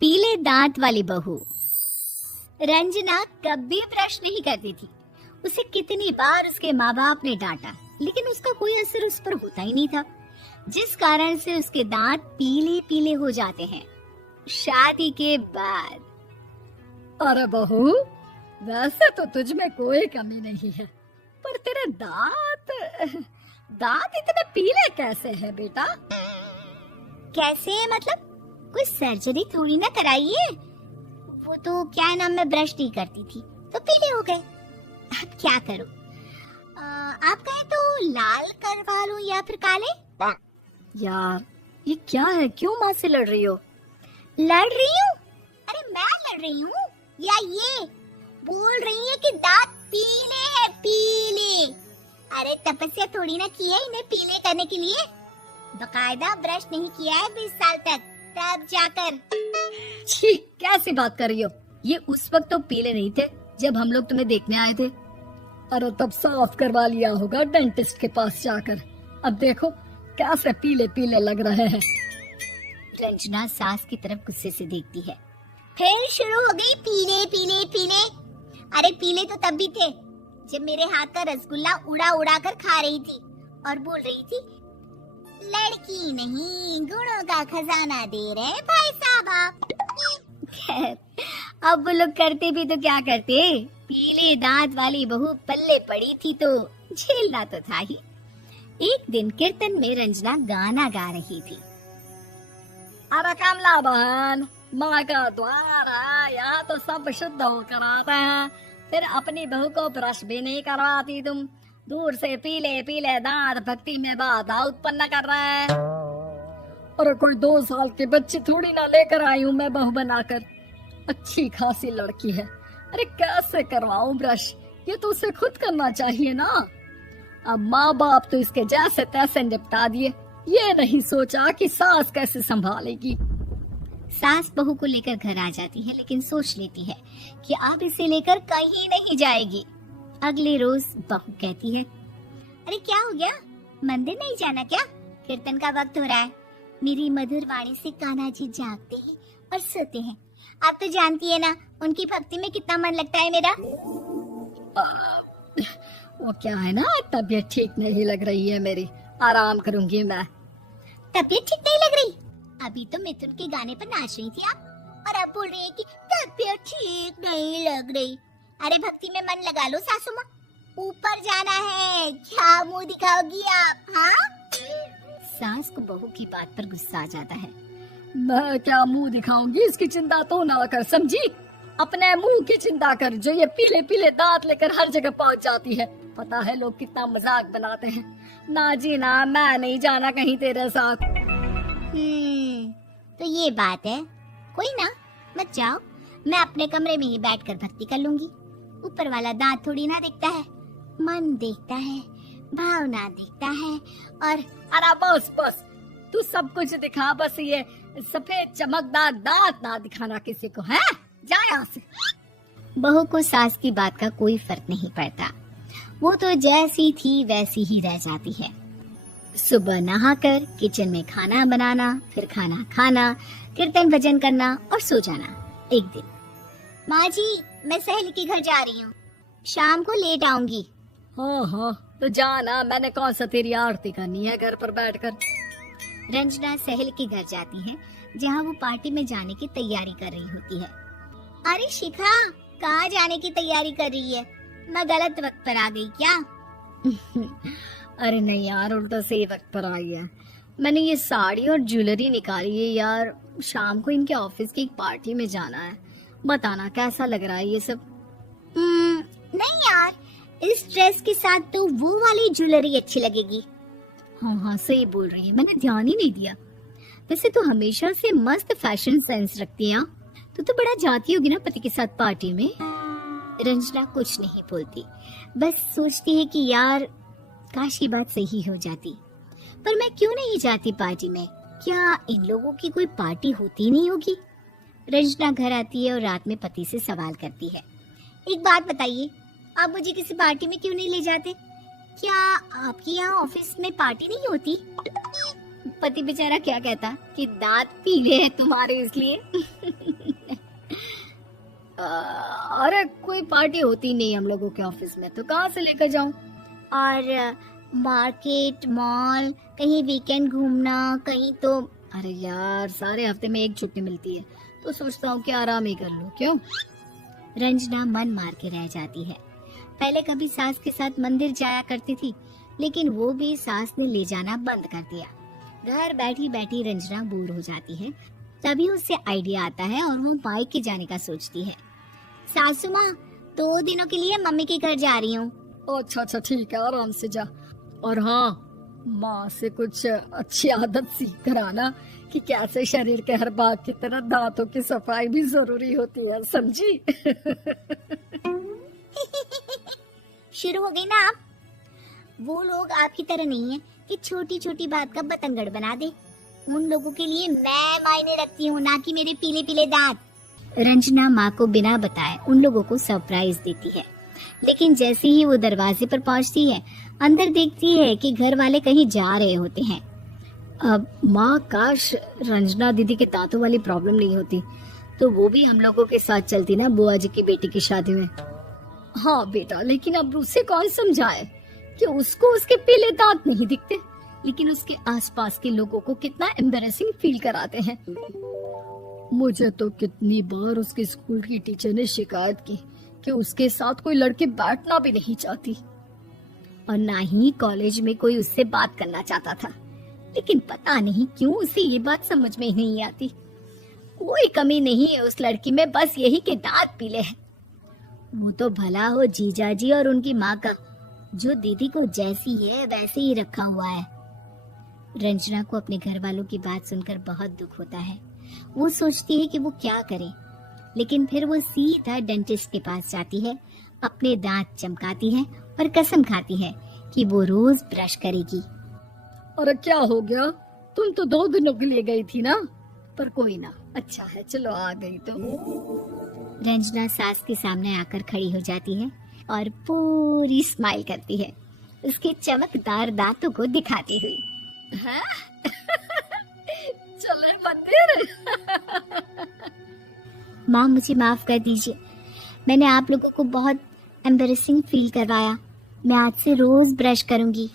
पीले दांत वाली बहू। रंजना कभी ब्रश नहीं करती थी। उसे कितनी बार उसके माँ बाप ने डांटा, लेकिन उसका कोई असर उस पर होता ही नहीं था, जिस कारण से उसके दांत पीले पीले हो जाते हैं। शादी के बाद। अरे बहू, वैसे तो तुझ में कोई कमी नहीं है, पर तेरे दांत इतने पीले कैसे हैं बेटा? कैसे मतलब? कोई सर्जरी थोड़ी ना कराई है। वो तो क्या नाम, मैं ब्रश नहीं करती थी तो पीले हो गए। अब क्या करूं? आप कहें तो लाल करवा लूं या फिर काले? यार ये क्या है, क्यों माँ से लड़ रही हो? लड़ रही हूँ? अरे मैं लड़ रही हूँ या ये बोल रही है कि दांत पीले हैं, पीले। अरे तपस्या थोड़ी ना की है इन्हें पीले करने के लिए। बकायदा ब्रश नहीं किया है 20 साल तक, तब जाकर। छी, कैसी बात कर रही हो? ये उस वक्त तो पीले नहीं थे जब हम लोग तुम्हें देखने आए थे। अरे तब साफ करवा लिया होगा डेंटिस्ट के पास जाकर। अब देखो कैसे पीले पीले लग रहे हैं। रंजना सास की तरफ गुस्से से देखती है। फिर शुरू हो गई पीले पीले पीले। अरे पीले तो तब भी थे जब मेरे हाथ का रसगुल्ला उड़ा उड़ा कर खा रही थी और बोल रही थी, लड़की नहीं गुणों का खजाना दे रहे भाई साहब आप। खैर, अब वो लोग करते भी तो क्या करते, पीले दांत वाली बहू पल्ले पड़ी थी तो झेलना तो था ही। एक दिन कीर्तन में रंजना गाना गा रही थी। अरे कमला बहन, माँ का द्वार है, यहाँ तो सब शुद्ध होकर आते हैं, फिर अपनी बहू को ब्रश भी नहीं करवाती तुम। दूर से पीले पीले दांत भक्ति में बाधा उत्पन्न कर रहे हैं। अरे कोई 2 साल के बच्चे थोड़ी ना लेकर आई हूँ मैं बहू बनाकर। अच्छी खासी लड़की है, अरे कैसे करवाऊं ब्रश? ये तो उसे खुद करना चाहिए ना। अब माँ बाप तो इसके जैसे तैसे निपटा दिए, ये नहीं सोचा कि सास कैसे संभालेगी। सास बहू को लेकर घर आ जाती है, लेकिन सोच लेती है कि अब इसे लेकर कहीं नहीं जाएगी। अगले रोज बहू कहती है, अरे क्या हो गया, मंदिर नहीं जाना क्या? कीर्तन का वक्त हो रहा है। मेरी मधुर वाणी से कान्हा जी जागते हैं और सोते हैं। आप तो जानती है ना उनकी भक्ति में कितना मन लगता है मेरा। वो क्या है ना, तबीयत ठीक नहीं लग रही है मेरी, आराम करूंगी मैं। तबीयत ठीक नहीं लग रही? अभी तो मिथुन के गाने पर नाच रही थी आप, और अब बोल रही है कि तबीयत ठीक नहीं लग रही। अरे भक्ति में मन लगा लो सासू माँ, ऊपर जाना है, क्या मुंह दिखाओगी आप? हाँ? सास को बहू की बात पर गुस्सा आ जाता है। मैं क्या मुंह दिखाऊंगी, इसकी चिंता तो ना कर, समझी? अपने मुंह की चिंता कर, जो ये पीले पीले दांत लेकर हर जगह पहुंच जाती है। पता है लोग कितना मजाक बनाते हैं। ना जी ना, मैं नहीं जाना कहीं तेरे साथ। तो ये बात है। कोई ना, मत जाओ, मैं अपने कमरे में ही बैठकर भक्ति कर लूंगी। ऊपर वाला दांत थोड़ी ना देखता है, मन देखता है, भावना देखता है। और अरे बस बस, तू सब कुछ दिखा, बस ये सफेद चमकदार दांत ना दिखाना किसी को, है? जा यहाँ से। बहू को सास की बात का कोई फर्क नहीं पड़ता, वो तो जैसी थी वैसी ही रह जाती है। सुबह नहाकर किचन में खाना बनाना, फिर खाना खाना, कीर्तन भजन करना और सो जाना। एक दिन, माँ जी मैं सहेली के घर जा रही हूँ, शाम को लेट आऊंगी। हाँ, तो जाना, मैंने कौन सा तेरी आरती करनी है घर पर बैठकर। रंजना सहेली के घर जाती है, जहाँ वो पार्टी में जाने की तैयारी कर रही होती है। अरे शिखा, कहाँ जाने की तैयारी कर रही है? मैं गलत वक्त पर आ गई क्या? अरे नहीं यार, उल्टा सही वक्त पर आई है। मैंने ये साड़ी और ज्वेलरी निकाली है यार, शाम को इनके ऑफिस की एक पार्टी में जाना है। बताना कैसा लग रहा है ये सब? नहीं यार, इस ड्रेस के साथ तो वो वाली ज्वेलरी अच्छी लगेगी। हाँ, सही बोल रही है, मैंने ध्यान ही नहीं दिया। वैसे तो हमेशा से मस्त फैशन सेंस रखती है। तो बड़ा जाती होगी ना पति के साथ पार्टी में। रंजना कुछ नहीं बोलती, बस सोचती है कि यार काश की बात सही हो जाती। पर मैं क्यों नहीं जाती पार्टी में? क्या इन लोगों की कोई पार्टी होती नहीं होगी? रंजना घर आती है और रात में पति से सवाल करती है, एक बात बताइए, आप मुझे किसी पार्टी में क्यों नहीं ले जाते? क्या आपके यहाँ ऑफिस में पार्टी नहीं होती? पति बेचारा क्या कहता कि दांत पीले हैं तुम्हारे इसलिए। अरे कोई पार्टी होती नहीं हम लोगों के ऑफिस में, तो कहाँ से लेकर जाऊं? और मार्केट, मॉल, कहीं वीकेंड घूमना, कहीं तो। अरे यार सारे हफ्ते में एक छुट्टी मिलती है, तो सोचता हूँ कि आराम ही कर लूं। क्यों? रंजना मन मार के रह जाती है। पहले कभी सास के साथ मंदिर जाया करती थी, लेकिन वो भी सास ने ले जाना बंद कर दिया। घर बैठी बैठी रंजना बोर हो जाती है। तभी उससे आइडिया आता है और वो मायके जाने का सोचती है। सासू माँ, 2 दिनों के लिए मम्मी के घर जा रही हूँ। अच्छा अच्छा ठीक है, आराम से जा। और हाँ, माँ से कुछ अच्छी आदत सीख कर आना कि कैसे शरीर के हर भाग की तरह दांतों की सफाई भी जरूरी होती है, समझी? शुरू हो गई ना आप। वो लोग आपकी तरह नहीं है कि छोटी छोटी बात का बतंगड़ बना दे। उन लोगों के लिए मैं मायने रखती हूँ, ना कि मेरे पीले पीले दांत। रंजना माँ को बिना बताए उन लोगों को सरप्राइज देती है, लेकिन जैसे ही वो दरवाजे पर पहुँचती है, अंदर देखती है कि घर वाले कहीं जा रहे होते हैं। अब माँ, काश रंजना दीदी के दांतों वाली प्रॉब्लम नहीं होती, तो वो भी हम लोगों के साथ चलती ना बुआ जी की बेटी की शादी में। हाँ बेटा, लेकिन अब उसे कौन समझाए कि उसको उसके पीले दांत नहीं दिखते, लेकिन उसके आसपास के लोगों को कितना एम्बैरेसिंग फील कराते हैं। मुझे तो कितनी बार उसके स्कूल की टीचर ने शिकायत की कि उसके साथ कोई लड़की बैठना भी नहीं चाहती, और ना ही कॉलेज में कोई उससे बात करना चाहता था। लेकिन पता नहीं क्यों उसे ये बात समझ में ही नहीं आती। कोई कमी नहीं है उस लड़की में, बस यही के दांत पीले हैं। वो तो भला हो जीजा जी और उनकी माँ का, जो दीदी को जैसी है वैसे ही रखा हुआ है। रंजना को अपने घर वालों की बात सुनकर बहुत दुख होता है। वो सोचती है कि वो क्या करे, लेकिन फिर वो सीधा डेंटिस्ट के पास जाती है, अपने दांत चमकाती है और कसम खाती है कि वो रोज ब्रश करेगी। अरे क्या हो गया? तुम तो 2 दिनों के लिए गई थी ना, पर कोई ना, अच्छा है, चलो आ गई तो। रंजना सास के सामने आकर खड़ी हो जाती है और पूरी स्माइल करती है, उसके चमकदार दांतों को दिखाती हुई। हैं? चले मंदिर? माँ, मुझे माफ कर दीजिए, मैंने आप लोगों को बहुत एम्बैरेसिंग फील करवाया। मैं आज से रोज ब्रश करूंगी।